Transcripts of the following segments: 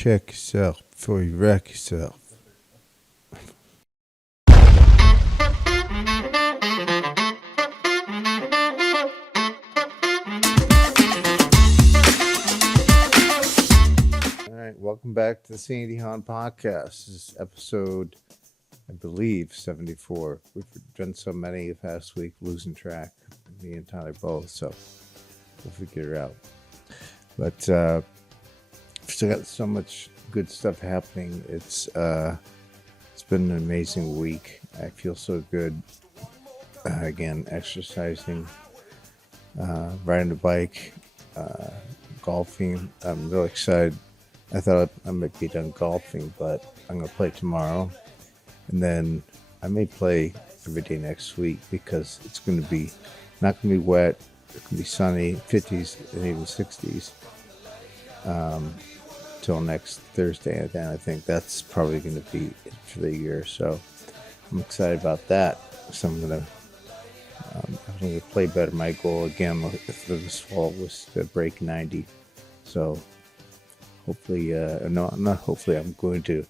Check yourself before you wreck yourself. All right, welcome back to the Sandy Hahn podcast. This is episode, I believe, 74. We've done so many the past week, losing track. Me and Tyler both, so we'll figure it out. But still got so much good stuff happening. It's been an amazing week. I feel so good. Again, exercising, riding a bike, golfing. I'm really excited. I thought I might be done golfing, but I'm going to play tomorrow. And then I may play every day next week because it's going to be not going to be wet. It's going to be sunny, 50s and even 60s till next Thursday. And then I think that's probably going to be it for the year. So I'm excited about that. So I'm going to play better. My goal again for this fall was to break 90. So hopefully, not hopefully, I'm going to,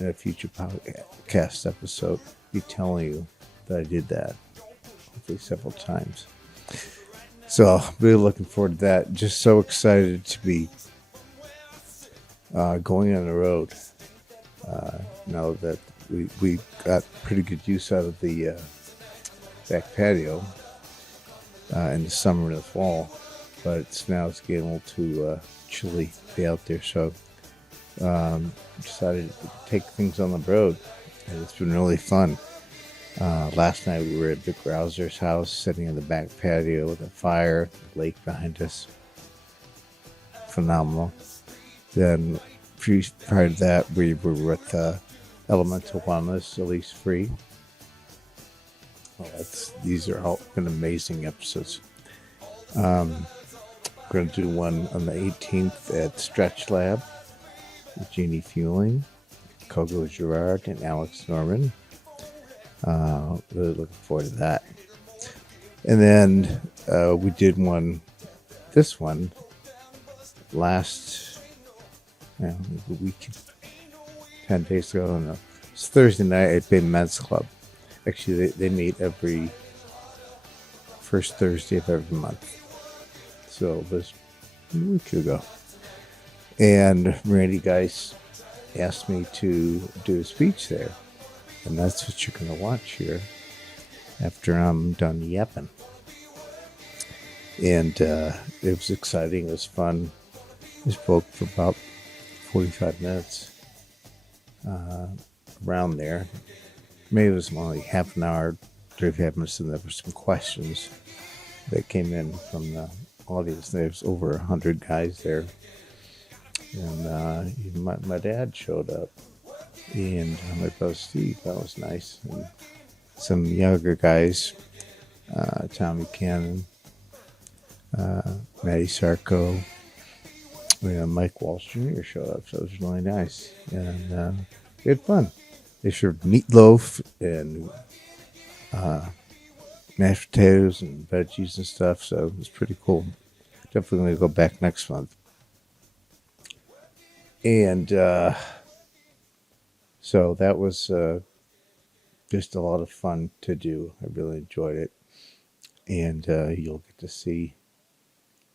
in a future podcast episode, be telling you that I did that, hopefully several times. So really looking forward to that. Just so excited to be going on the road. Now that we got pretty good use out of the back patio in the summer and the fall, but it's getting a little too chilly to be out there. So decided to take things on the road, and it's been really fun. Last night we were at Vic Rouser's house, sitting in the back patio with a fire, lake behind us. Phenomenal. Then prior to that, we were with Elemental Wellness, Elise Free. Well, these are all been amazing episodes. We're going to do one on the 18th at Stretch Lab with Jeannie Fueling, Coco Gerard, and Alex Norman. Really looking forward to that. And then we did this one last week, 10 days ago. No, it's Thursday night at Bay Men's Club. Actually, they meet every first Thursday of every month. So it was a week ago. And Randy Geis asked me to do a speech there. And that's what you're going to watch here after I'm done yapping. And it was exciting. It was fun. I spoke for about 45 minutes around there. Maybe it was only half an hour, 35 minutes, and there were some questions that came in from the audience. There's over 100 guys there. And even my dad showed up. And my brother Steve, that was nice. And some younger guys, Tommy Cannon, Matty Sarko, Mike Walsh Jr. showed up, so it was really nice. And we had fun. They served meatloaf and mashed potatoes and veggies and stuff, so it was pretty cool. Definitely going to go back next month. And so that was just a lot of fun to do. I really enjoyed it. And you'll get to see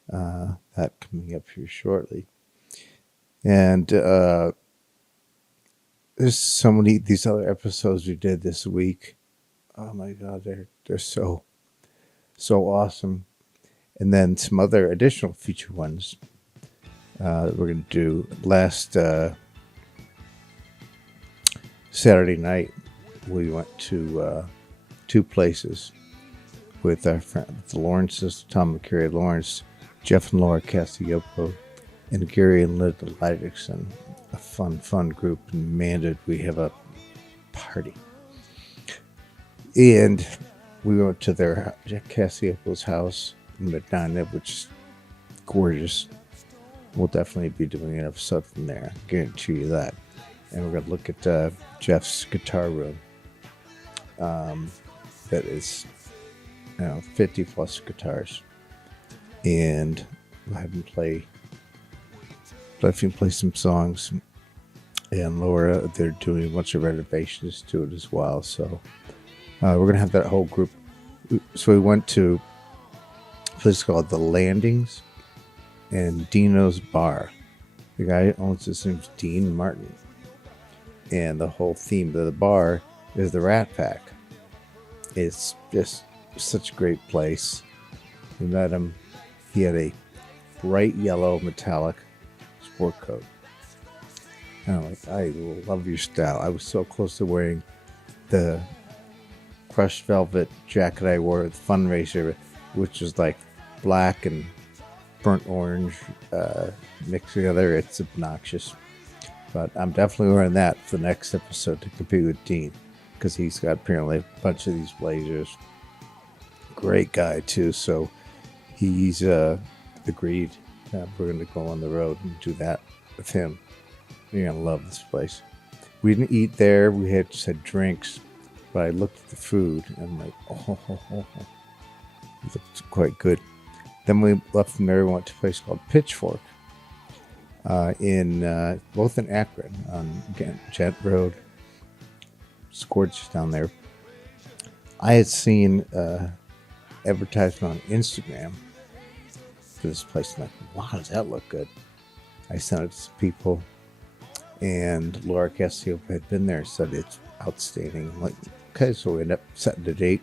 that coming up here shortly. And there's so many these other episodes we did this week. Oh my God, they're so awesome. And then some other additional feature ones that we're going to do. Last Saturday night, we went to two places with our friend, the Lawrences, Tom and Carrie Lawrence, Jeff and Laura Castioppo, and Gary and Linda Leidrickson. A fun group. And man, did we have a party. And we went to their Jeff Castioppo's house in Medina, which is gorgeous. We'll definitely be doing an episode from there. I guarantee you that. And we're going to look at Jeff's guitar room. That is, 50 plus guitars. And we'll have him play definitely play some songs. And Laura, they're doing a bunch of renovations to it as well. So we're going to have that whole group. So we went to a place called The Landings and Dino's Bar. The guy who owns this name's Dean Martin. And the whole theme of the bar is the Rat Pack. It's just such a great place. We met him. He had a bright yellow metallic sport coat. And I'm like, I love your style. I was so close to wearing the crushed velvet jacket I wore at the fundraiser, which was like black and burnt orange mixed together. It's obnoxious. But I'm definitely wearing that for the next episode to compete with Dean, because he's got apparently a bunch of these blazers. Great guy, too. So he's agreed that we're going to go on the road and do that with him. You're going to love this place. We didn't eat there. We just had drinks. But I looked at the food and I'm like, it looked quite good. Then we left from there. We went to a place called Pitchfork. Both in Akron on Jet Road. It's gorgeous down there. I had seen advertisement on Instagram for this place. I'm like, wow, does that look good? I sent it to some people, and Laura Castillo had been there and said it's outstanding. I'm like, okay, so we ended up setting the date.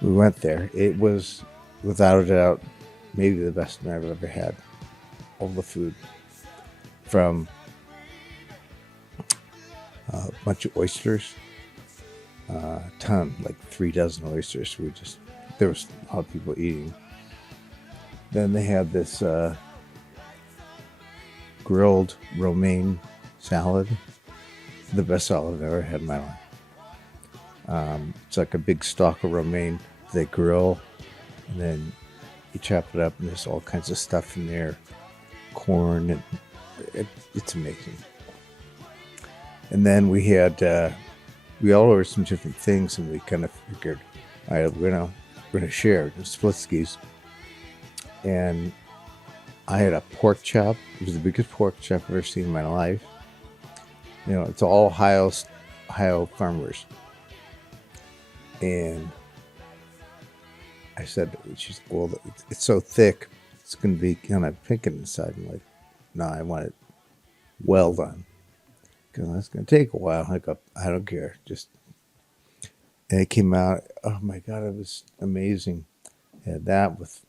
We went there. It was, without a doubt, maybe the best dinner I've ever had. All the food. From a bunch of oysters, a ton, like 3 dozen oysters. There was a lot of people eating. Then they had this grilled romaine salad, the best salad I've ever had in my life. It's like a big stalk of romaine they grill, and then you chop it up, and there's all kinds of stuff in there, corn, and it's amazing. And then we had we all ordered some different things, and we kind of figured, all right, we're gonna share the split skis. And I had a pork chop. It was the biggest pork chop I've ever seen in my life. You know, it's all Ohio farmers. And I said, she's like, well, it's so thick, it's going to be kind of pink inside. I'm like, no, I want it well done, because that's going to take a while. I go, I don't care. And it came out, oh my God, it was amazing. I had that with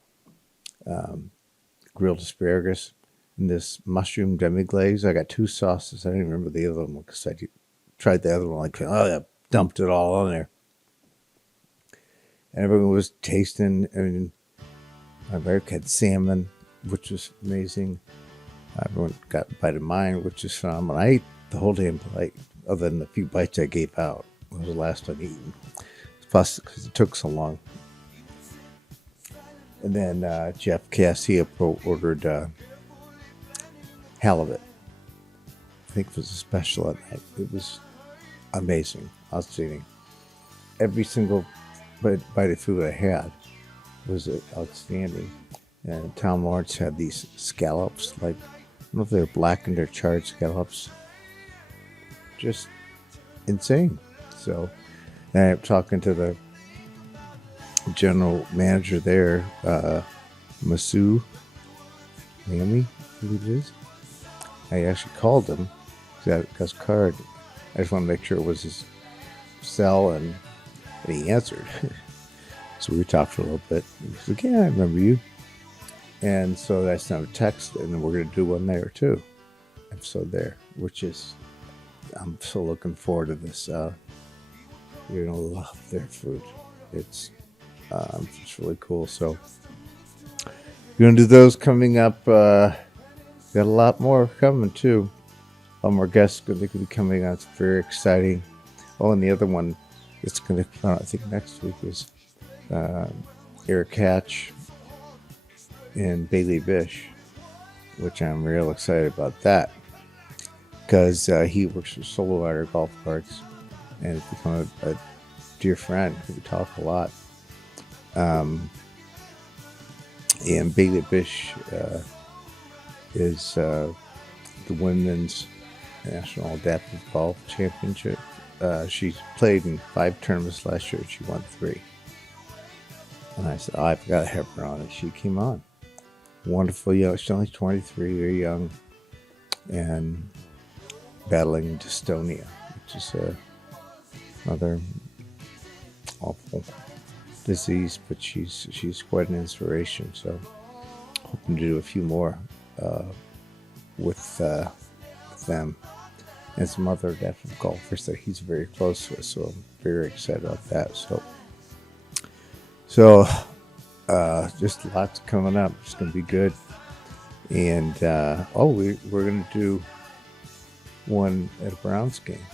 grilled asparagus and this mushroom demi-glaze. I got 2 sauces. I don't even remember the other one because I tried the other one. Like, I dumped it all on there. And everyone was tasting. I mean, my wife had salmon, which was amazing. Everyone got a bite of mine, which was phenomenal. I ate the whole damn plate, other than the few bites I gave out. It was the last one eaten. Plus, because it took so long. And then Jeff Cassia ordered halibut. I think it was a special at night. It was amazing. Outstanding. Every single bite of food I had was outstanding. And Tom Lawrence had these scallops, like, I don't know if they were blackened or charred scallops. Just insane. So, and I'm talking to the general manager there, Masu Miami, I believe it is. I actually called him, got his card. I just want to make sure it was his cell, and he answered. So we talked for a little bit. He was like, yeah, I remember you. And so I sent a text, and we're going to do one there too. Episode there, which is, I'm so looking forward to this. You're going to love their food. It's really cool. So we're going to do those coming up. Got a lot more coming too. A lot more guests going to be coming on. It's very exciting. Oh, and the other one that's going to come out, I think next week, is Eric Hatch and Bailey Bish, which I'm real excited about that, because he works for Solo Rider Golf Carts and has become a dear friend. We talk a lot. And Bailey Bish is the Women's National Adaptive Golf Championship. She played in 5 tournaments last year. She won 3. And I said, oh, I've got to have her on. And she came on. Wonderful young. She's only 23, very young. And battling dystonia, which is another awful disease, but she's quite an inspiration. So hoping to do a few more with them and some other adaptive golfers that he's very close with. So I'm very excited about that. So just lots coming up. It's going to be good. And we're going to do one at a Browns game.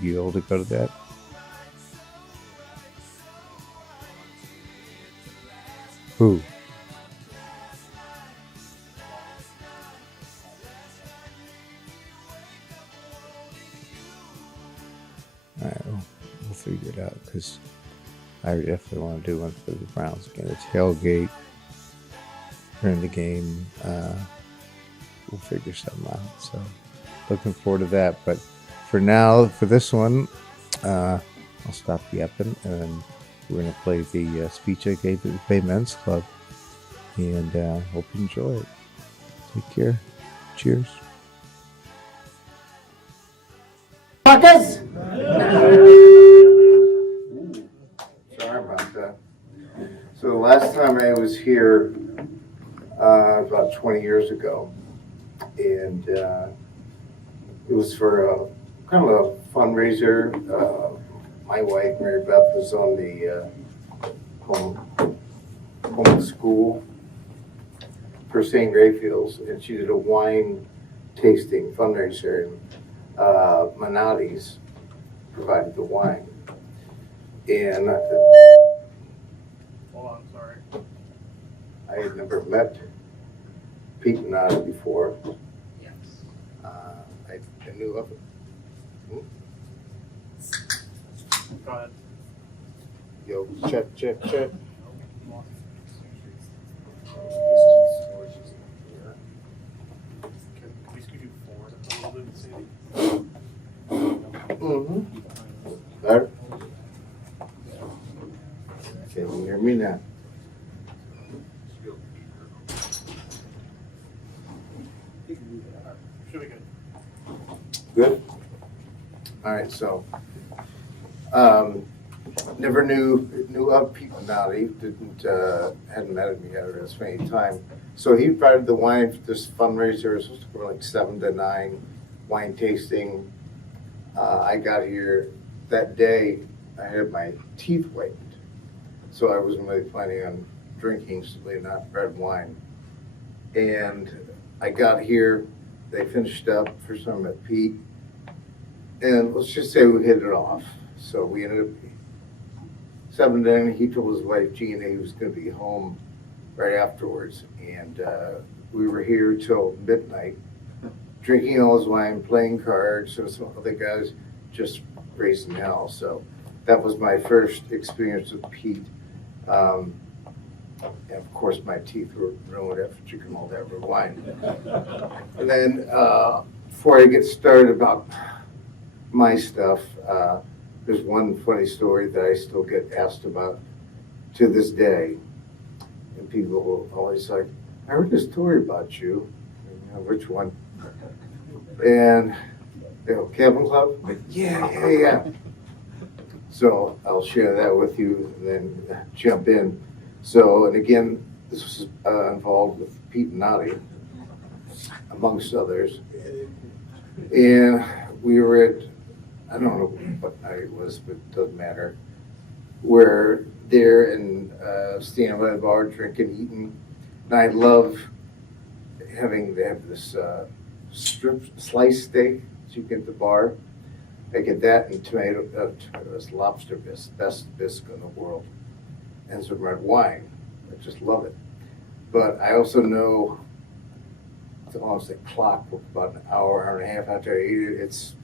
You able to go to that? Who? All right, we'll figure it out because I definitely want to do one for the Browns game. It's tailgate during the game. We'll figure something out. So looking forward to that. But for now, for this one, I'll stop yapping and we're going to play the speech I gave at the Bay Men's Club. And hope you enjoy it. Take care. Cheers. Marcus? Sorry about that. So the last time I was here, about 20 years ago, and it was for a kind of a fundraiser. My wife, Mary Beth, was on the home school for St. Grayfields, and she did a wine tasting fundraiser, and Manati's provided the wine. And Hold on, sorry. I had never met Pete Manati before. Yes. I knew of it. Go ahead. Yo, check. Can we scoot you forward a little bit, Sandy? Mm-hmm. Better? Can you hear me now? Should be good. Good? All right, so never knew of Pete Manati, hadn't met him yet at any time. So he provided the wine for this fundraiser. It was supposed to go like 7 to 9 wine tasting. I got here that day. I had my teeth whitened, so I wasn't really planning on drinking, simply not red wine. And I got here. They finished up for some at Pete, and let's just say we hit it off. So we ended up 7 to 9. He told his wife Gina he was going to be home right afterwards, and we were here till midnight, drinking all his wine, playing cards. So some other guys just raising hell. So that was my first experience with Pete. And of course, my teeth were ruined after drinking all that red wine. And then, before I get started about my stuff, there's one funny story that I still get asked about to this day. And people will always like, I heard a story about you. And, which one? And they go, Cabin Club? I'm like, yeah. So I'll share that with you and then jump in. So, and again, this was involved with Pete Manati, amongst others. And we were at, I don't know what night it was, but it doesn't matter. We're there and staying by the bar, drinking, eating. And I love they have this sliced steak that you get at the bar. I get that and tomatoes, lobster bisque, best bisque in the world. And some red wine. I just love it. But I also know it's almost like clockwork. About an hour and a half after I eat it, it's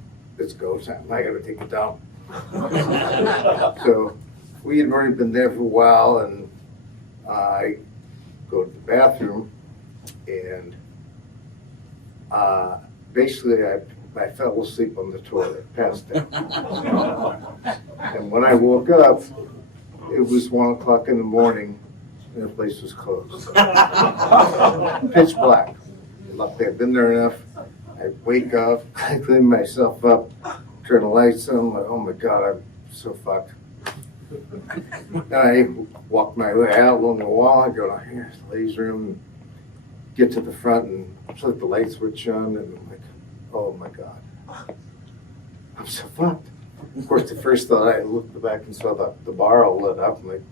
go time. I got to take it down. So we had already been there for a while, and I go to the bathroom, and basically I fell asleep on the toilet, passed out. And when I woke up, it was 1 o'clock in the morning and the place was closed. Pitch black. Luckily I've been there enough. I wake up, I clean myself up, turn the lights on, I'm like, oh my God, I'm so fucked. And I walk my way out along the wall, I go down here to the ladies' room, get to the front and flip the light switch on, and I'm like, oh my God, I'm so fucked. Of course, the first thought, I looked back and saw the bar all lit up. I'm like,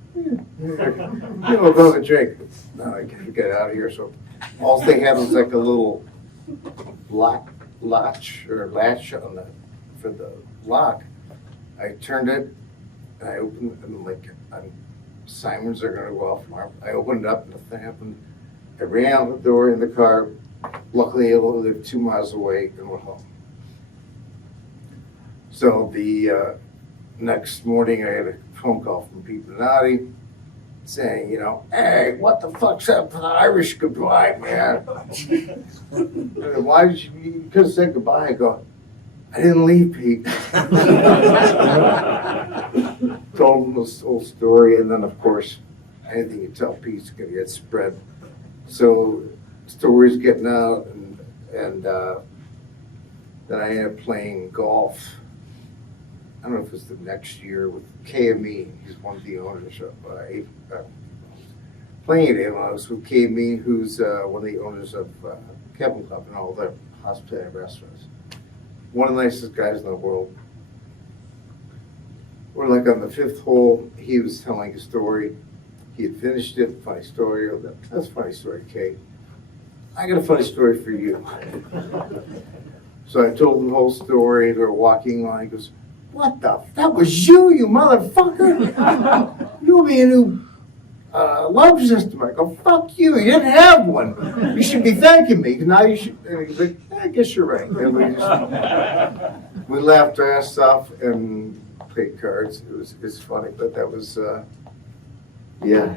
we'll go have a drink. No, I gotta get out of here. So all they had was like a little latch on for the lock. I turned it, and I opened it, and I'm like, sirens are gonna go off tomorrow. I opened it up, nothing happened. I ran out the door in the car. Luckily, I lived 2 miles away and went home. So the next morning, I had a phone call from Pete Donati saying, hey, what the fuck's up with the Irish goodbye, man? Why did you could have said goodbye? I go, I didn't leave, Pete. Told him this whole story, and then of course, anything you tell Pete's gonna get spread. So stories getting out, and then I ended up playing golf. I don't know if it's the next year with KME. He's one of the owners of playing it. I was with KME, who's one of the owners of Kevin Club and all the hospitality restaurants. One of the nicest guys in the world. We're like on the 5th hole. He was telling a story. He had finished it. Funny story. That's a funny story, Kate. I got a funny story for you. So I told him the whole story. They were walking along. He goes, what the? That was you motherfucker! You owe me a new love system. I go, fuck you. You didn't have one. You should be thanking me. Now you should. And he's like, I guess you're right. And we laughed our ass off and played cards. It's funny, but that was it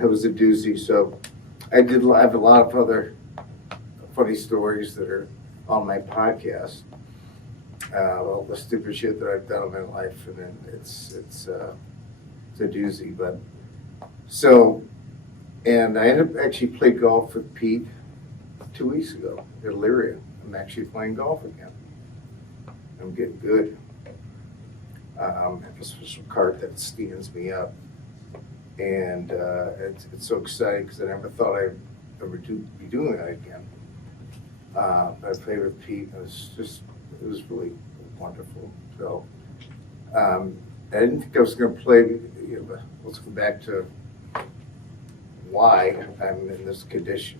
was a doozy. So I have a lot of other funny stories that are on my podcast. All the stupid shit that I've done in my life, and then it's a doozy. But so, and I ended up actually played golf with Pete 2 weeks ago at Elyria. I'm actually playing golf again. I'm getting good. I have a special cart that stands me up, and it's so exciting because I never thought I'd ever be doing that again. I played with Pete, and it was really wonderful. So I didn't think I was going to play, but let's go back to why I'm in this condition,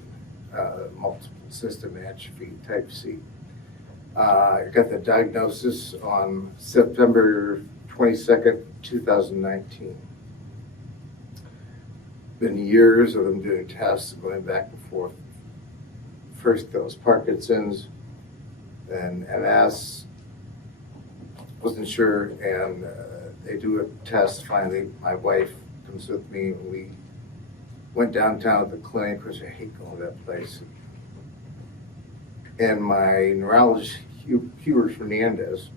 multiple system atrophy type C. I got the diagnosis on September 22nd, 2019. Been years of them doing tests, going back and forth. First it was Parkinson's, then MS, wasn't sure, and they do a test. Finally, my wife comes with me, and we went downtown to the clinic, which I hate going to that place. And my neurologist, Hubert Fernandez,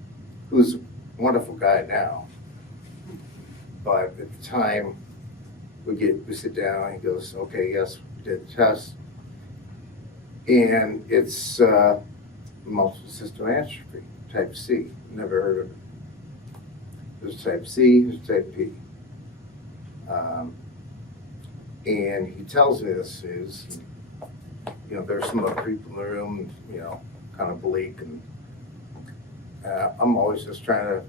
who's a wonderful guy now, but at the time, we sit down, and he goes, okay, yes, we did the test, and it's multiple system atrophy, type C. Never heard of it. There's type C, there's type P. And he tells me this is, there's some other people in the room, kind of bleak, and I'm always just trying to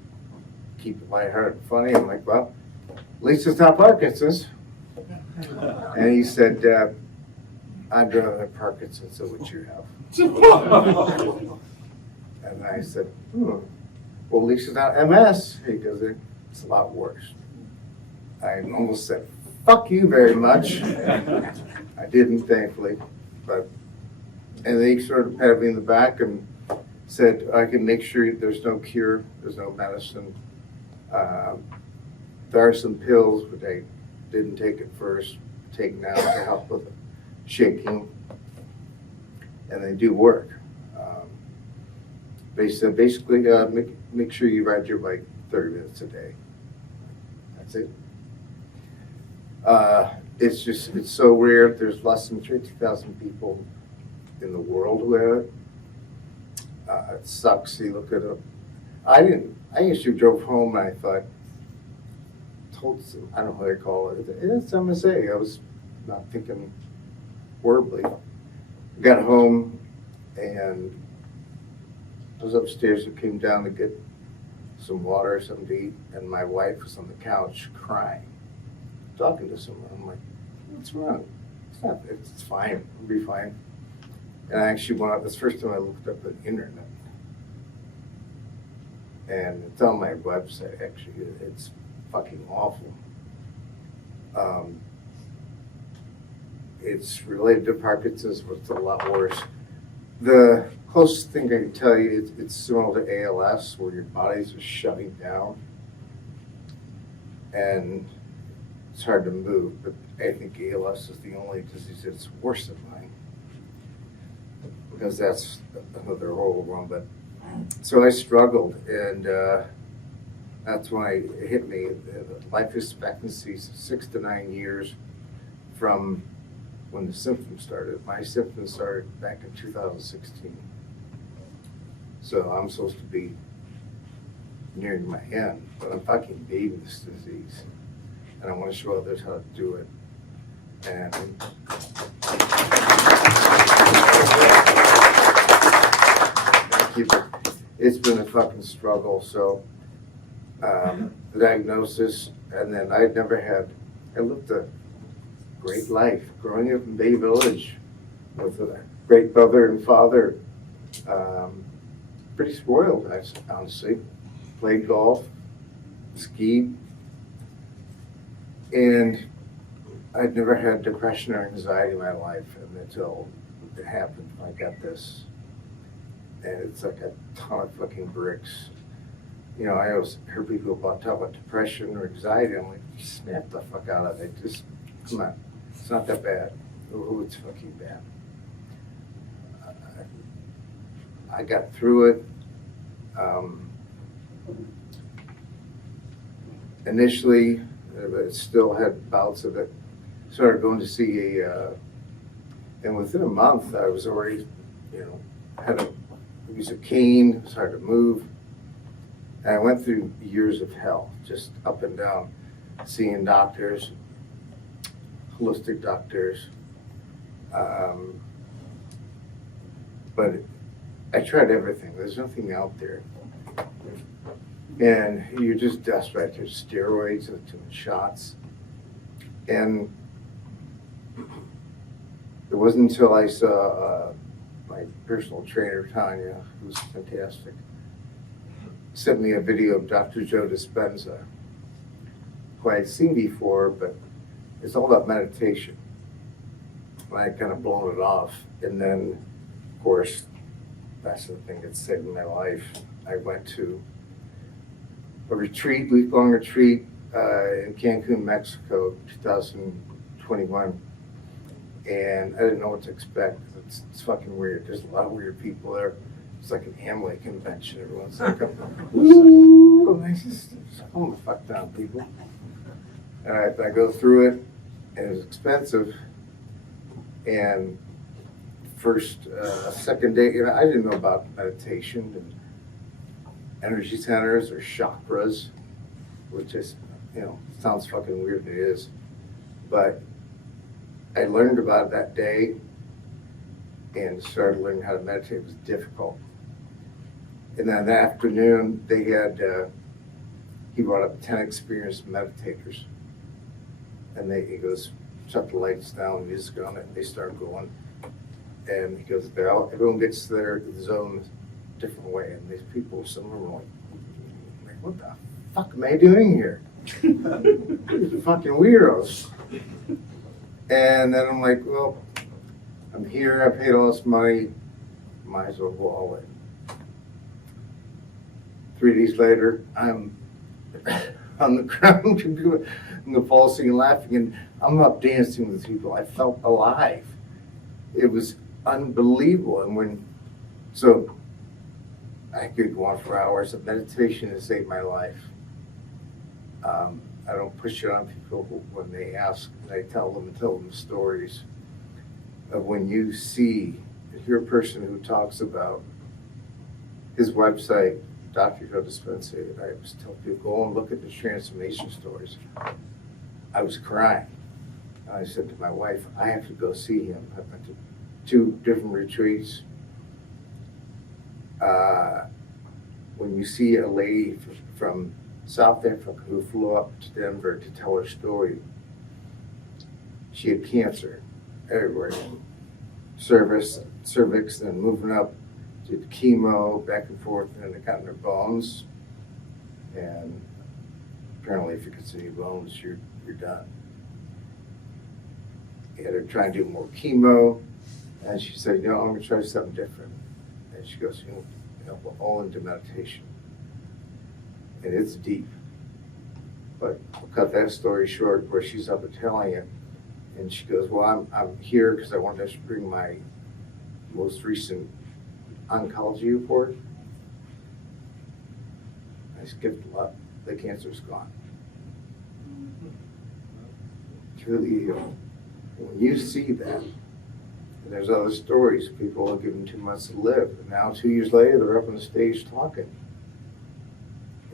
keep it lighthearted and funny. I'm like, well, at least it's not Parkinson's. And he said, I'd rather have Parkinson's than what you have. And I said, well, at least it's not MS. He goes, it's a lot worse. I almost said, fuck you very much. I didn't, thankfully. And they sort of patted me in the back and said, I can make sure there's no cure, there's no medicine. There are some pills, but I didn't take it first, take now to help with shaking. And they do work. They said basically make sure you ride your bike 30 minutes a day. That's it. It's so rare. There's less than 50,000 people in the world who have it. It sucks. You look at it. I actually drove home and I thought, I don't know how they call it. It's MSA. I was not thinking horribly. Got home and I was upstairs and came down to get some water or something to eat, and my wife was on the couch crying, talking to someone. I'm like, what's wrong? It's fine. It'll be fine. And I actually went out. That's the first time I looked up the internet. And it's on my website, actually. It's fucking awful. It's related to Parkinson's, but it's a lot worse. The closest thing I can tell you, it's similar to ALS, where your body's just shutting down. And it's hard to move, but I think ALS is the only disease that's worse than mine. Because that's another old one. But so I struggled, and that's when it hit me. Life expectancy is 6 to 9 years from when the symptoms started. My symptoms started back in 2016. So I'm supposed to be nearing my end, but I'm fucking beating this disease. And I want to show others how to do it. And it's been a fucking struggle. So the diagnosis, and then I lived a great life growing up in Bay Village with a great brother and father. Pretty spoiled, honestly. Played golf, skied, and I'd never had depression or anxiety in my life until it happened. I got this, and it's like a ton of fucking bricks. You know, I always heard people talk about depression or anxiety. I'm like, snap the fuck out of it. Just, come on. It's not that bad. Oh, it's fucking bad. I got through it. Initially, but still had bouts of it. Started going to see and within a month, I was already, had to use a cane. It was hard to move. And I went through years of hell, just up and down, seeing doctors, holistic doctors. But I tried everything. There's nothing out there. And you're just desperate. There's steroids and shots. And it wasn't until I saw my personal trainer, Tanya, who's fantastic, sent me a video of Dr. Joe Dispenza, who I had seen before, but it's all about meditation. And I kind of blown it off. And then, of course, that's the thing that saved my life. I went to a retreat, week-long retreat in Cancun, Mexico, 2021. And I didn't know what to expect. It's fucking weird. There's a lot of weird people there. It's like an Amway convention. Everyone's like, ooh, I just calm the fuck down, people. And I go through it, and it was expensive. And second day, I didn't know about meditation and energy centers or chakras, which is, sounds fucking weird. It is. But I learned about it that day and started learning how to meditate. It was difficult. And then that afternoon, they had, he brought up 10 experienced meditators. And he goes, shut the lights down, music on it, and they start going. And he goes, everyone gets to their zone a different way. And these people, some of them are like, what the fuck am I doing here? These are fucking weirdos. And then I'm like, well, I'm here, I paid all this money, might as well go all in. 3 days later, I'm on the ground, I'm convulsing and laughing, and I'm up dancing with people. I felt alive. It was unbelievable. And so I could go on for hours. Meditation has saved my life. I don't push it on people when they ask, and I tell them stories of when you hear a person who talks about his website, Dr. Joe Dispenza. I was telling people, go and look at the transformation stories. I was crying. I said to my wife, I have to go see him. I went to 2 different retreats. When you see a lady from South Africa who flew up to Denver to tell her story, she had cancer everywhere, cervix, then moving up, did chemo, back and forth, and then it got in her bones. And apparently if it gets in your bones, you're done. He had her try and do more chemo, and she said, I'm going to try something different. And she goes, we're all into meditation. And it's deep. But I'll cut that story short where she's up and telling it. And she goes, well, I'm here because I wanted to bring my most recent oncology report. I skipped a lot. The cancer's gone. It's really healed. When you see that, and there's other stories, people are given 2 months to live, and now 2 years later, they're up on the stage talking.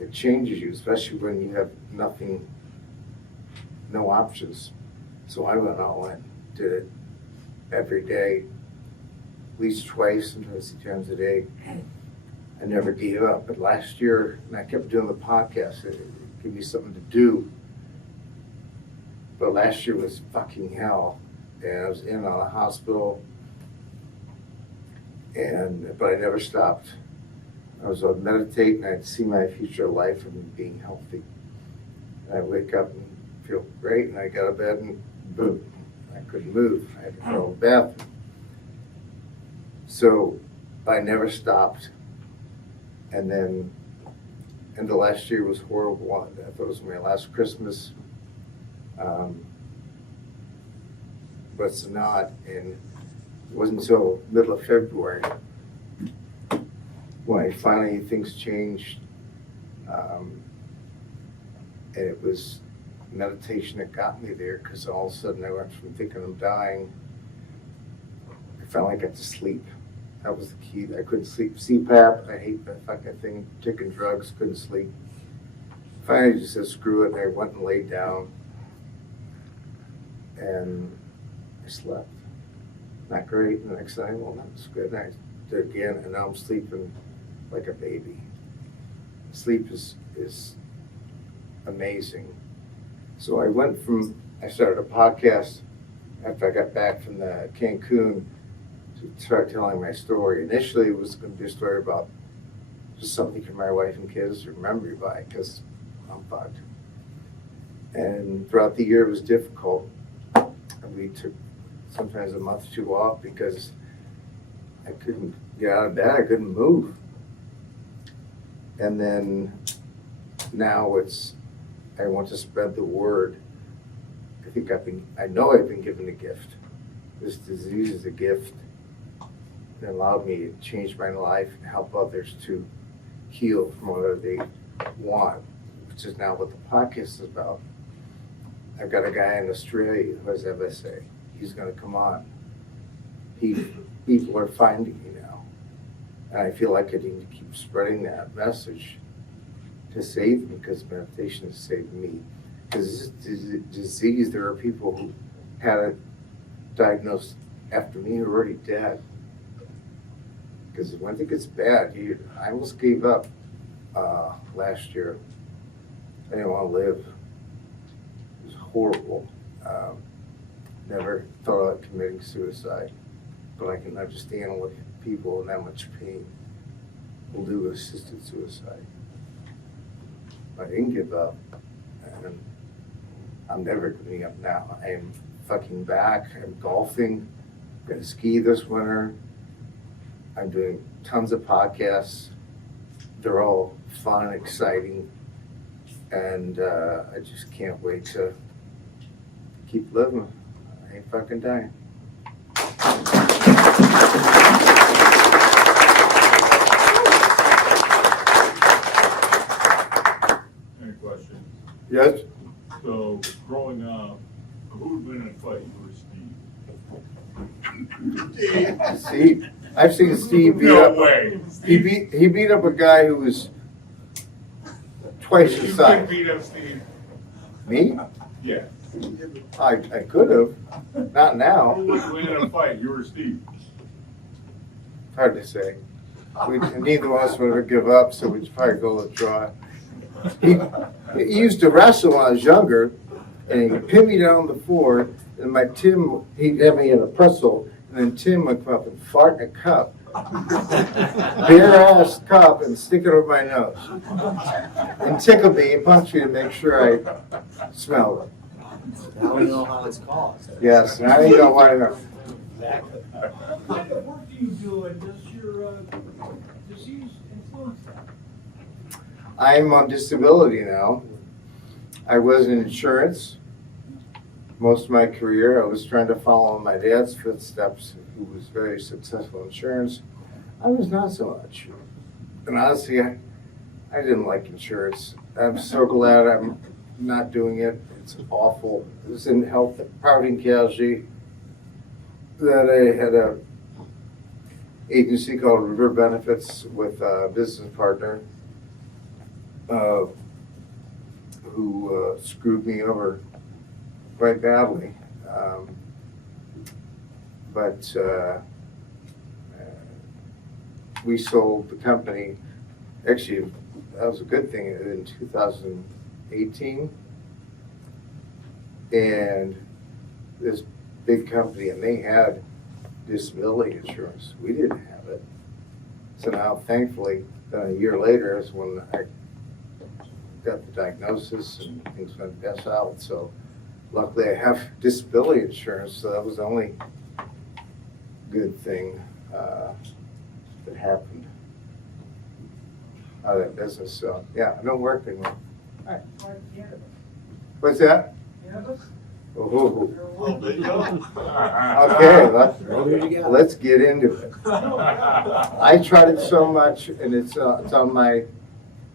It changes you, especially when you have nothing, no options. So I went all in, did it every day, at least twice, sometimes 3 times a day. I never gave up. But last year, and I kept doing the podcast, it gave me something to do. But last year was fucking hell. And I was in a hospital, but I never stopped. I was meditating, I'd see my future life and being healthy. And I'd wake up and feel great, and I got out of bed and boom, I couldn't move. I had to go to the bathroom. So I never stopped. And then, and the last year was horrible. I thought it was my last Christmas. But it's not. And it wasn't until middle of February when finally things changed. And it was meditation that got me there, because all of a sudden I went from thinking I'm dying, I finally got to sleep. That was the key. I couldn't sleep. CPAP, I hate that fucking thing. Taking drugs, couldn't sleep. Finally just said screw it, and I went and laid down. And I slept. Not great. The next night, well, that was good. And I did it again, and now I'm sleeping like a baby. Sleep is amazing. So I started a podcast after I got back from the Cancun to start telling my story. Initially, it was going to be a story about just something for my wife and kids to remember me by, because I'm fucked. And throughout the year, it was difficult. And we took sometimes a month or 2 off because I couldn't get out of bed. I couldn't move. And then now I want to spread the word. I know I've been given a gift. This disease is a gift that allowed me to change my life and help others to heal from whatever they want, which is now what the podcast is about. I've got a guy in Australia who has MSA. He's going to come on. People are finding me now. And I feel like I need to keep spreading that message to save me, because meditation has saved me. Because this disease, there are people who had it diagnosed after me who are already dead. Because when it gets bad, I almost gave up last year. I didn't want to live. It was horrible. Never thought about committing suicide, but I can understand what people in that much pain will do with assisted suicide. I didn't give up, and I'm never giving up now. I am fucking back. I'm golfing. I'm going to ski this winter. I'm doing tons of podcasts. They're all fun, exciting, and I just can't wait to keep living. I ain't fucking dying. Yes. So, growing up, who would win in a fight, you or Steve? Steve. I've seen Steve beat No up. way. He beat up a guy who was twice You his could size. beat up Steve. Me? Yeah. I could have. Not Who now. would win in a fight, you or Steve? Hard to say. Neither of us would ever give up, so we'd probably go with draw. He used to wrestle when I was younger, and he'd pin me down on the floor, and he'd have me in a pretzel, and then Tim would come up and fart in a cup, bare ass cup, and stick it over my nose, and tickle me and punch me to make sure I smelled it. Now we know how it's called. Yes, now you don't want to know. Exactly. What kind of work do you do, and does your disease influence that? I'm on disability now. I was in insurance most of my career. I was trying to follow in my dad's footsteps, who was very successful in insurance. I was not so much. And honestly, I didn't like insurance. I'm so glad I'm not doing it. It's awful. It was in health, property and casualty. Then I had a agency called River Benefits with a business partner who screwed me over quite badly. But we sold the company. Actually, that was a good thing in 2018. And this big company, and they had disability insurance. We didn't have it. So now, thankfully, a year later is when I got the diagnosis and things went best out. So luckily I have disability insurance, so that was the only good thing that happened out of that business. So yeah, I don't work anymore. Right, cannabis. What's that? Cannabis? Oh, Oh, there you go. okay, let's get into it. I tried it so much, and it's on my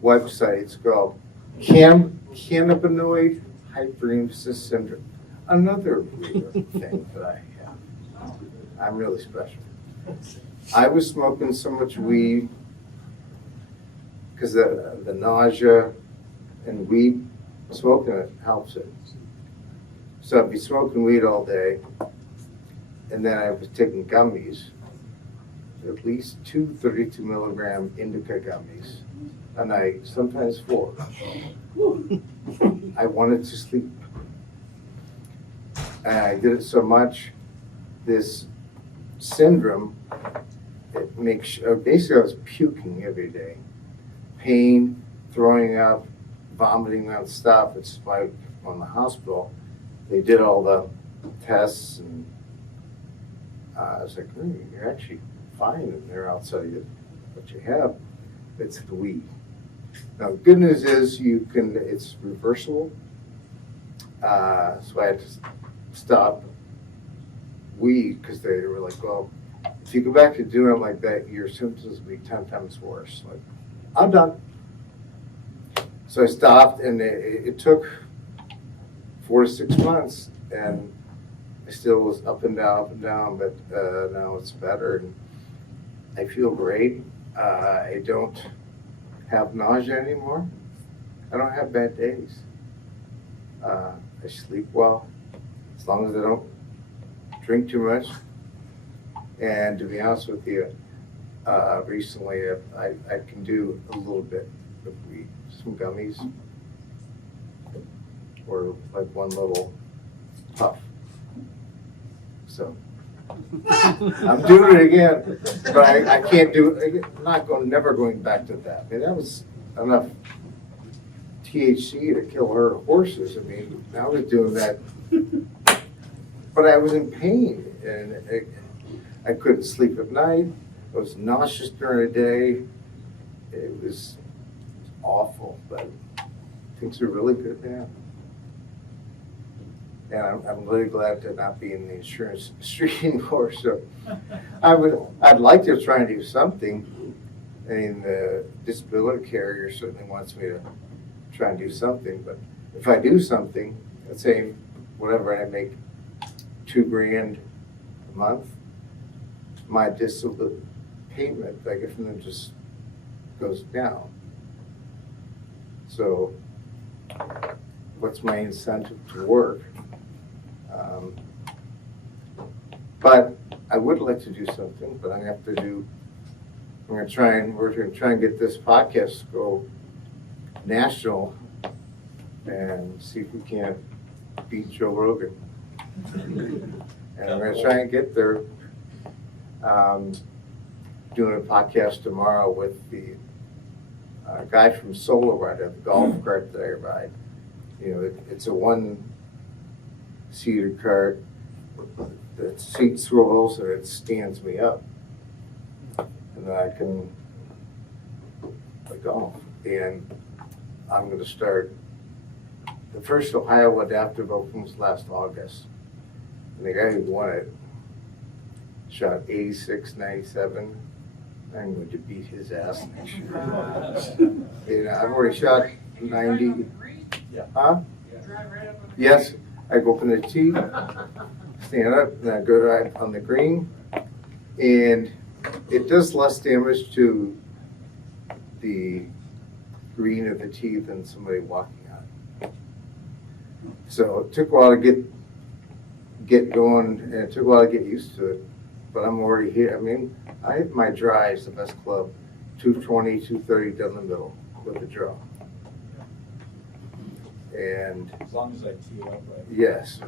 website. It's called cannabinoid hyperemesis syndrome. Another weird thing that I have. I'm really special. I was smoking so much weed because the nausea and weed, smoking it helps it. So I'd be smoking weed all day, and then I was taking gummies, at least 2 32 milligram indica gummies a night, sometimes 4. I wanted to sleep. And I did it so much, this syndrome, it makes, basically I was puking every day. Pain, throwing up, vomiting on stuff. It's like on the hospital. They did all the tests, and I was like, you're actually fine, and they're outside of what you have. It's the weed. Now, the good news is it's reversible. So I had to stop weed because they were like, well, if you go back to doing it like that, your symptoms will be 10 times worse. Like, I'm done. So I stopped, and it took 4 to 6 months, and I still was up and down, but now it's better, and I feel great. I don't have nausea anymore. I don't have bad days. I sleep well, as long as I don't drink too much. And to be honest with you, recently I can do a little bit of weed, some gummies, or like one little puff. So I'm doing it again, but I can't do it. I'm never going back to that. I mean, that was enough THC to kill her horses. I mean, I was doing that, but I was in pain, and I couldn't sleep at night. I was nauseous during the day. It was awful, but things are really good now. And I'm really glad to not be in the insurance industry anymore. So I'd like to try and do something. I mean, the disability carrier certainly wants me to try and do something, but if I do something, let's say whatever, and I make $2,000 a month, my disability payment I get from them just goes down. So what's my incentive to work? But I would like to do something, but I'm gonna have to do, we're gonna try and get this podcast to go national and see if we can't beat Joe Rogan. And I'm gonna try and get there. Doing a podcast tomorrow with the guy from Solo Rider, the golf cart that I ride. You know, it's a one-seater cart. The seat swivels and it stands me up, and then I can play golf. And I'm going to start. The first Ohio Adaptive Open was last August, and the guy who won it shot 86.97. I'm going to beat his ass next year. And I've already shot 90. Huh? Yes, I go from the tee, stand up, and I go right on the green, and it does less damage to the green of the tee than somebody walking on it. So it took a while to get going, and it took a while to get used to it, but I'm already here. I mean, I have my drives, the best club, 220, 230 down the middle with the draw. And As long as I tee it up right. yes.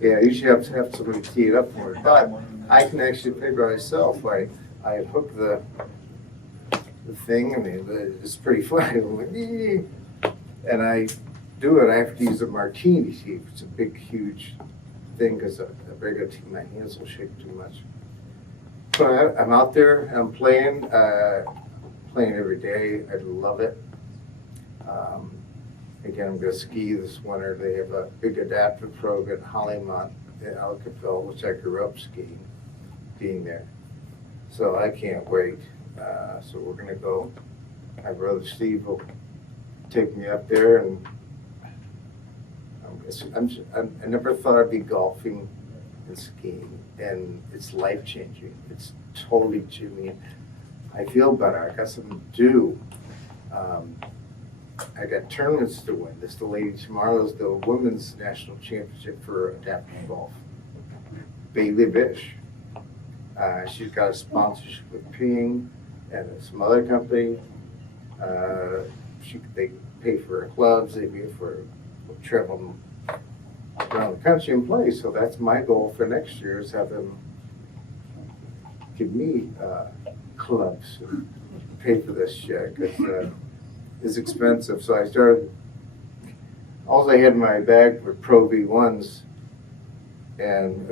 Yeah, you should have to have somebody tee it up for it. But I can actually pay by myself. I hook the thing. I mean, it's pretty funny. And I do it. I have to use a martini tee. It's a big, huge thing because a regular tee, my hands will shake too much. But I'm out there. I'm playing every day. I love it. Again, I'm going to ski this winter. They have a big adaptive program at Hollymont in Ellicottville, which I grew up skiing, being there. So I can't wait. So we're going to go. My brother Steve will take me up there, and I never thought I'd be golfing and skiing, and it's life-changing. It's totally changing. I feel better. I got something to do. I got tournaments to win. This the lady tomorrow is the women's national championship for adaptive golf. Bailey Bish. She's got a sponsorship with Ping and some other company. They pay for her clubs. They pay for travel around the country and play. So that's my goal for next year, is have them give me clubs and pay for this shit, because it's expensive. So I started, all I had in my bag were Pro V1s, and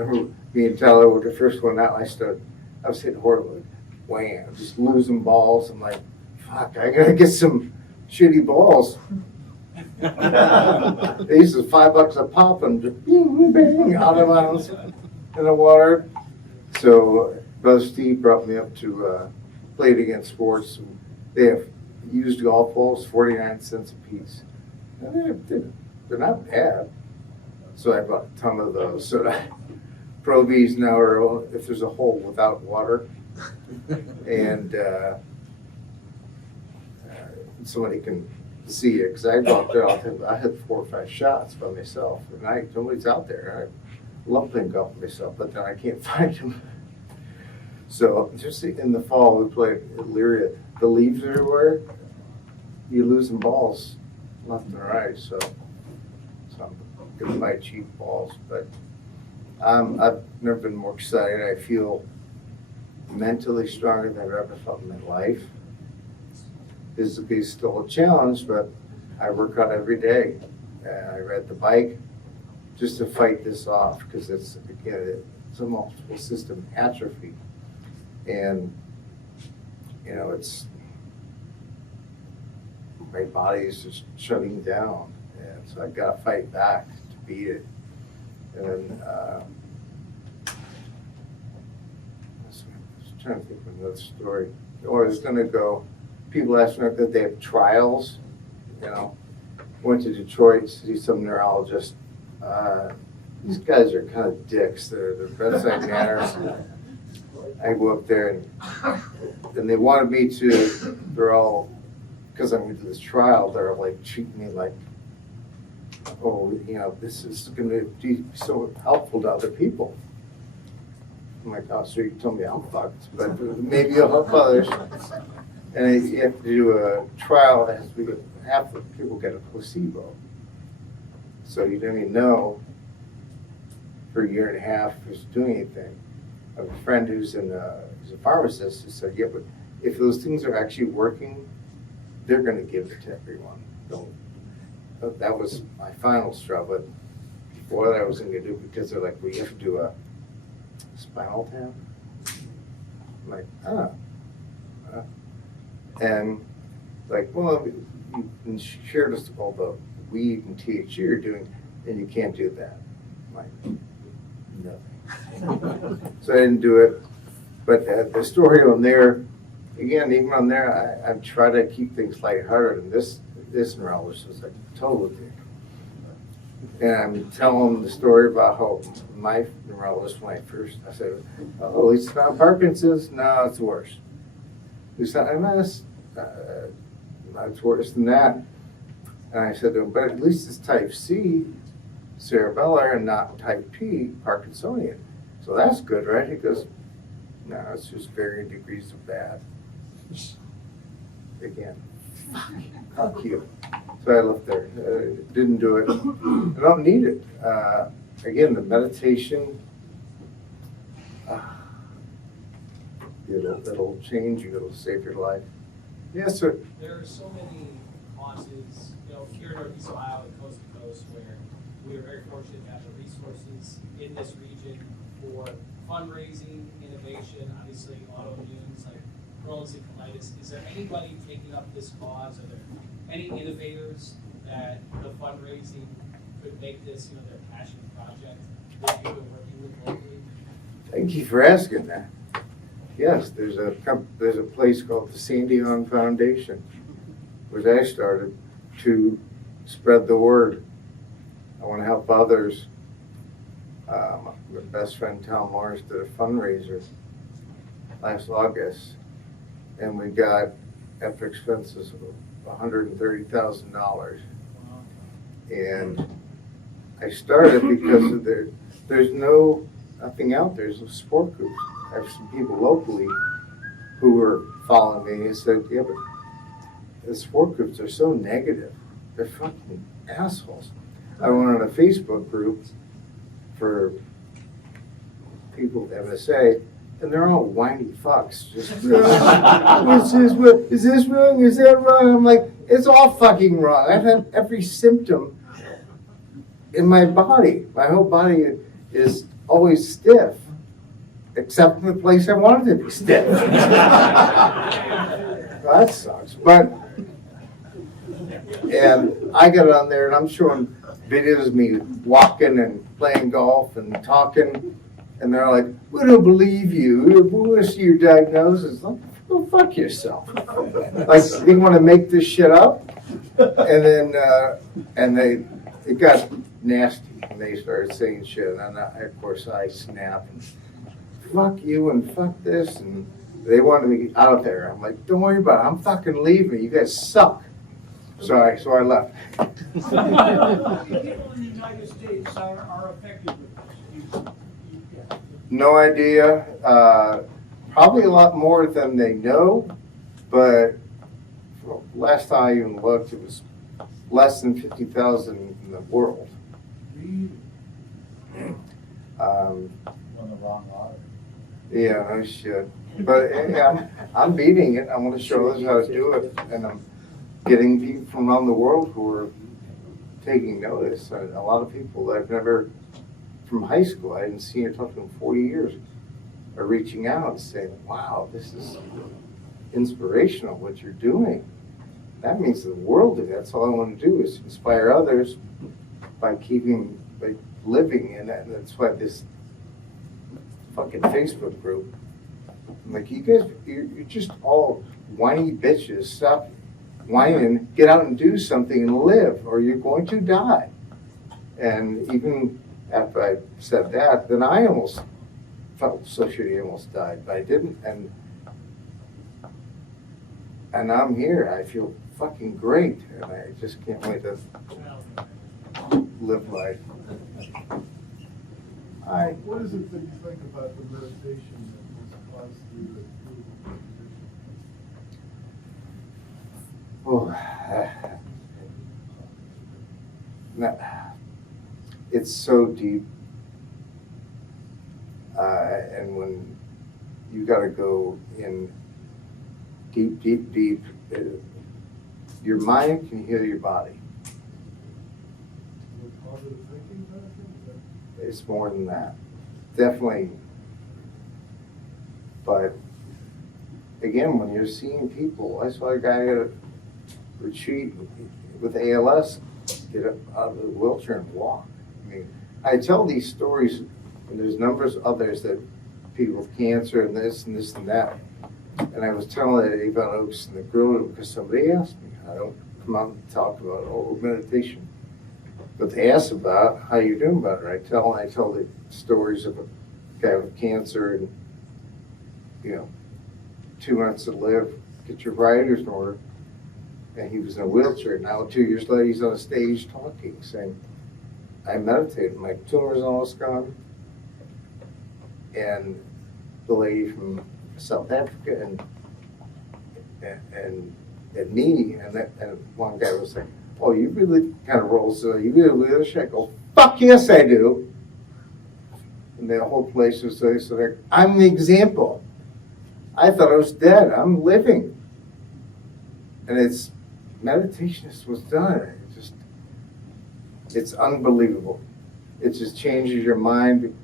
me and Tyler were the first one out. I was hitting horribly, wham, just losing balls. I'm like, fuck, I gotta get some shitty balls. These are $5 a pop, and just bang, out of bounds in the water. So Brother Steve brought me up to Play It Again Sports. They have used golf balls, 49 cents a piece. And they're not bad. So I bought a ton of those. So Pro Vs now are, if there's a hole without water, and somebody can see it, because I go out there, I had 4 or 5 shots by myself, and nobody's out there. I love playing golf by myself, but then I can't find them. So just in the fall, we played at Lyria. The leaves everywhere, you're losing balls left and right. So I'm gonna buy cheap balls, but I've never been more excited. I feel mentally stronger than I've ever felt in my life. Physically is still a challenge, but I work out every day. I ride the bike just to fight this off, because it's a multiple system atrophy, and it's my body is just shutting down, and so I got to fight back to beat it. And I was trying to think of another story. Or I was going to go. People ask me that they have trials, went to Detroit to see some neurologist. These guys are kind of dicks. Their bedside manners. I go up there and they wanted me to. They're all, because I'm going to do this trial. They're like treating me like, oh, you know, this is going to be so helpful to other people. I'm like, oh, so you told me I'm fucked, but maybe you'll help others. And you have to do a trial that has to be, half the people get a placebo. So you don't even know for a year and a half if it's doing anything. I have a friend who's he's a pharmacist who said, yeah, but if those things are actually working, they're going to give it to everyone. That was my final straw, but before that I was going to do, because they're like, well, you have to do a spinal tap. I'm like, oh. And like, well, you shared us all the weed and THC you're doing, and you can't do that. I'm like, no. So I didn't do it. But the story on there, again, even on there, I try to keep things lighthearted, and this neurologist was like total dick. And I'm telling the story about how my neurologist, when I said, oh, it's not Parkinson's. No, it's worse. It's not MS. It's worse than that. And I said to him, but at least it's type C, cerebellar, and not type P, Parkinsonian. So that's good, right? He goes, no, it's just varying degrees of bad. Again, fuck you. So I left there. Didn't do it. I don't need it. Again, the meditation, it'll change you. It'll save your life. Yes, sir. There are so many causes, here in Northeast Ohio and coast to coast, where we are very fortunate to have the resources in this region for fundraising, innovation, obviously autoimmunes like Crohn's and colitis. Is there anybody taking up this cause? Are there any innovators that the fundraising could make this, their passion project that you've been working with locally? Thank you for asking that. Yes, there's a place called the Sandy Hahn Foundation, which I started to spread the word. I want to help others. My best friend Tom Morris did a fundraiser last August, and we got, after expenses, $130,000. And I started because of there's nothing out there. There's no support groups. I have some people locally who were following me and said, yeah, but the support groups are so negative. They're fucking assholes. I went on a Facebook group for people with MSA, and they're all whiny fucks. Just, is this wrong? Is that wrong? I'm like, it's all fucking wrong. I've had every symptom in my body. My whole body is always stiff, except in the place I wanted it to be stiff. That sucks. And I got on there, and I'm showing videos of me walking and playing golf and talking, and they're like, we don't believe you. We want to see your diagnosis. Like, go fuck yourself. Like, they want to make this shit up? And then, it got nasty, and they started saying shit, and of course I snapped, and fuck you, and fuck this, and they wanted me out there. I'm like, don't worry about it. I'm fucking leaving. You guys suck. So I left. People in the United States are affected with this. No idea. Probably a lot more than they know, but last time I even looked, it was less than 50,000 in the world. On the wrong order. Yeah, no shit. But yeah, I'm beating it. I want to show others how to do it, and I'm getting people from around the world who are taking notice. A lot of people that I've never, from high school, I hadn't seen or talked to in 40 years, are reaching out and saying, wow, this is inspirational what you're doing. That means the world to me. That's all I want to do is inspire others by living in it. And that's why this fucking Facebook group, I'm like, you guys, you're just all whiny bitches. Stop whining, get out and do something and live, or you're going to die. And even after I said that, then I almost felt so shitty, I almost died, but I didn't. And I'm here. I feel fucking great, and I just can't wait to live life. What is it that you think about the meditation that was caused through the it's so deep, and when you got to go in deep, deep, deep, your mind can heal your body. positive thinking about it? It's more than that, definitely. But again, when you're seeing people, I saw a guy at a retreat with ALS get up out of the wheelchair and walk. I mean, I tell these stories, and there's numbers of others that people with cancer and this and this and that. And I was telling it about Oaks in the grill room because somebody asked me. I don't come out and talk about meditation, but they asked about how you're doing about it. I tell the stories of a guy with cancer and 2 months to live. Get your writers in order. And he was in a wheelchair. Now 2 years later, he's on a stage talking, saying, "I meditated. My tumor's almost gone." And the lady from South Africa and me and one guy was like, "Oh, you really kind of roll, so you really wheelchair?" I go, "Fuck yes, I do." And the whole place was so like, I'm the example. I thought I was dead. I'm living. And it's meditation is what's done. It's unbelievable. It just changes your mind.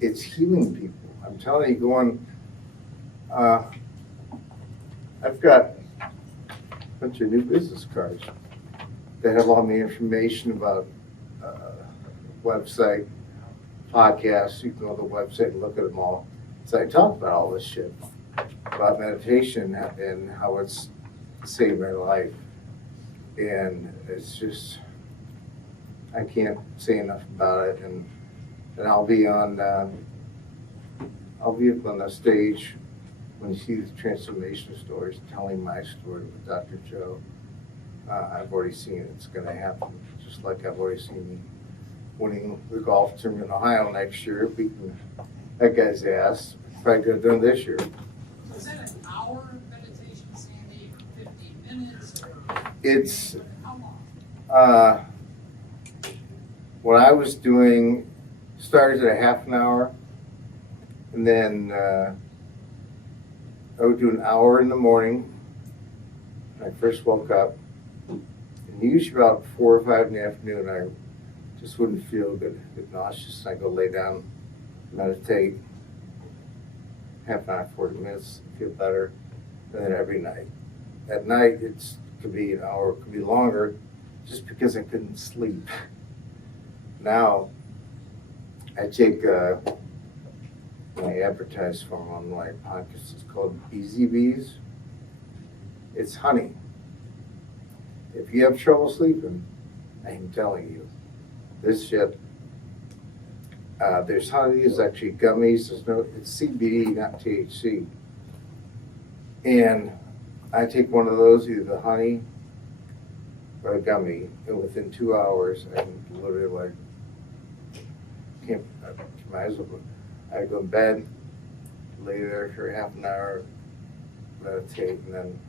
It's healing people. I'm telling you, I've got a bunch of new business cards that have all the information about website, podcasts. You can go to the website and look at them all. So I talk about all this shit about meditation and how it's saved my life. And it's just, I can't say enough about it. And I'll be on the stage when you see the transformation stories, telling my story with Dr. Joe. I've already seen it. It's going to happen. Just like I've already seen me winning the golf tournament in Ohio next year, beating that guy's ass. Probably going to do it this year. Is that an hour meditation, Sandy, or 15 minutes? Or It's how long? what I was doing started at a half an hour, and then I would do an hour in the morning when I first woke up, and usually about 4 or 5 in the afternoon I just wouldn't feel good, get nauseous. I go lay down, meditate, half an hour, 40 minutes, feel better, and then every night. At night it could be an hour, it could be longer, just because I couldn't sleep. Now I take I advertise for them on my podcast. It's called Easy Bees. It's honey. If you have trouble sleeping, I'm telling you, this shit. There's honey. There's actually gummies. It's CBD, not THC. And I take one of those, either the honey or a gummy, and within 2 hours, I'm literally like, I go to bed, lay there for half an hour, meditate, and then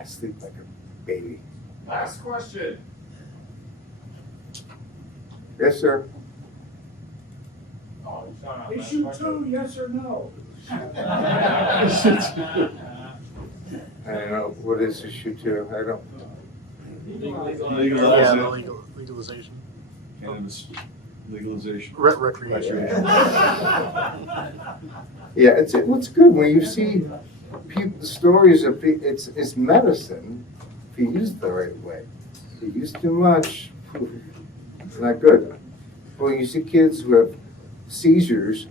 I sleep like a baby. Last question. Yes, sir. Oh, it's not on Issue that 2, yes or no? I don't know, what is issue 2? I don't. Legalization. Cannabis legalization. Recreation. Yeah, what's good when you see people, stories of it's medicine if you use it the right way. If you use too much, it's not good. When you see kids who have seizures,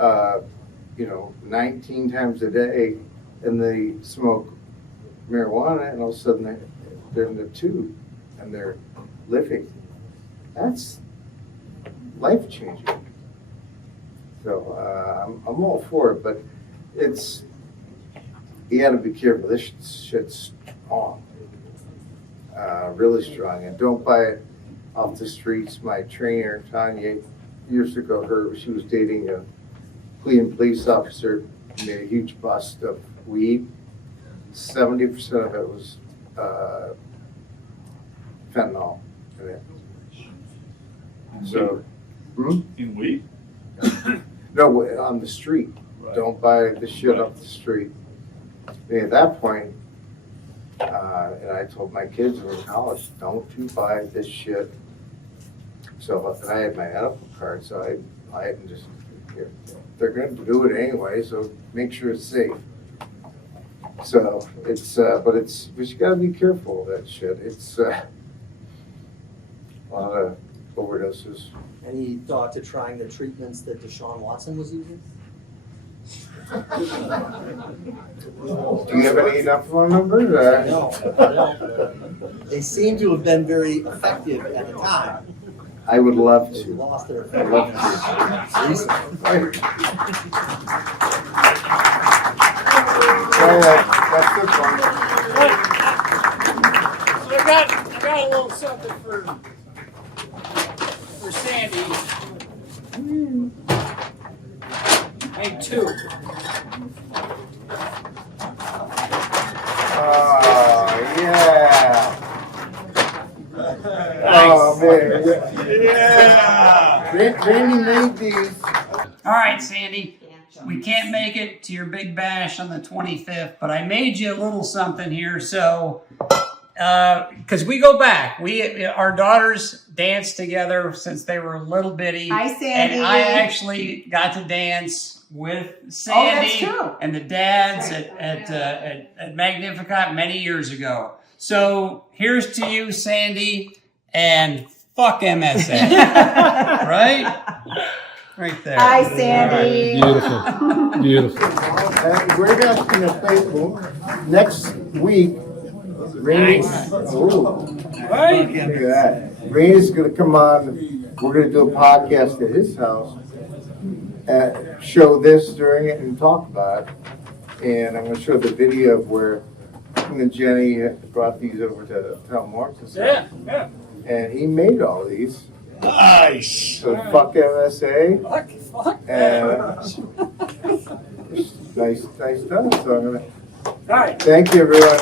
19 times a day, and they smoke marijuana, and all of a sudden they're in the tube and they're living. That's life changing. So I'm all for it, but you got to be careful. This shit's strong, really strong, and don't buy it off the streets. My trainer Tanya years ago, she was dating a Cleveland police officer, made a huge bust of weed. 70% of it was fentanyl in it. So, In weed? no, on the street. Right. Don't buy the shit off the street. And at that point, and I told my kids who were in college, don't you buy this shit. So, and I had my medical card, so I had just, they're going to do it anyway, so make sure it's safe. So but you got to be careful of that shit. It's a lot of overdoses. Any thought to trying the treatments that Deshaun Watson was using? Do you have any phone numbers? No, I don't. They seem to have been very effective at the time. I would love They've to. lost their I'd love to. effectiveness recently. That's the fun. So I got a little something for Sandy. Made two. Oh, yeah. Oh, man. Yeah! Randy made these. All right, Sandy, we can't make it to your big bash on the 25th, but I made you a little something here. So, because we go back, our daughters danced together since they were little bitty. Hi, Sandy. And I actually got to dance with Sandy that's true. and the dads at Magnificat many years ago. So here's to you, Sandy, and fuck MSA. Right? Right there. Hi, Sandy. Beautiful. Beautiful. And we're asking the faithful, next week, Randy, Right? Look at that. Randy's going to come on. We're going to do a podcast at his house. Show this during it and talk about it. And I'm going to show the video of where him and Jenny brought these over to Tom Marks. Yeah. And he made all these. Nice! So fuck MSA. Fuck. And nice stuff. So I'm going to All right. thank you, everyone.